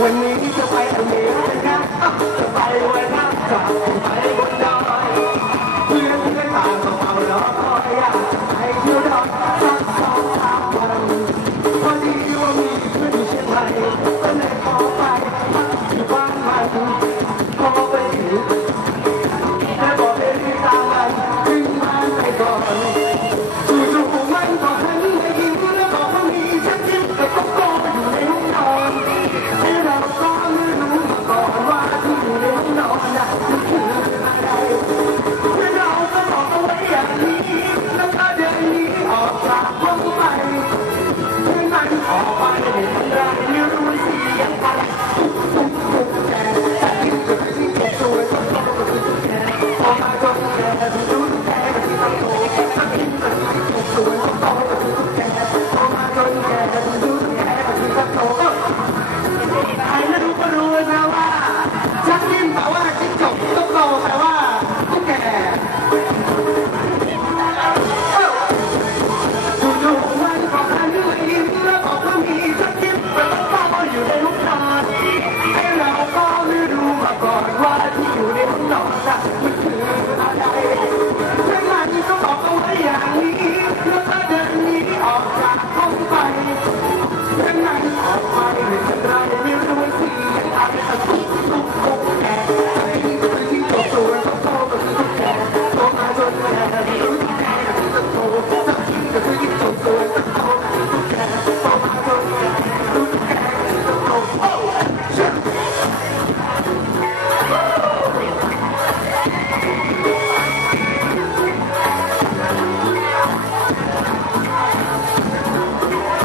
วันนี้จะไปทะเลนะจะไปวันนั้นจะไป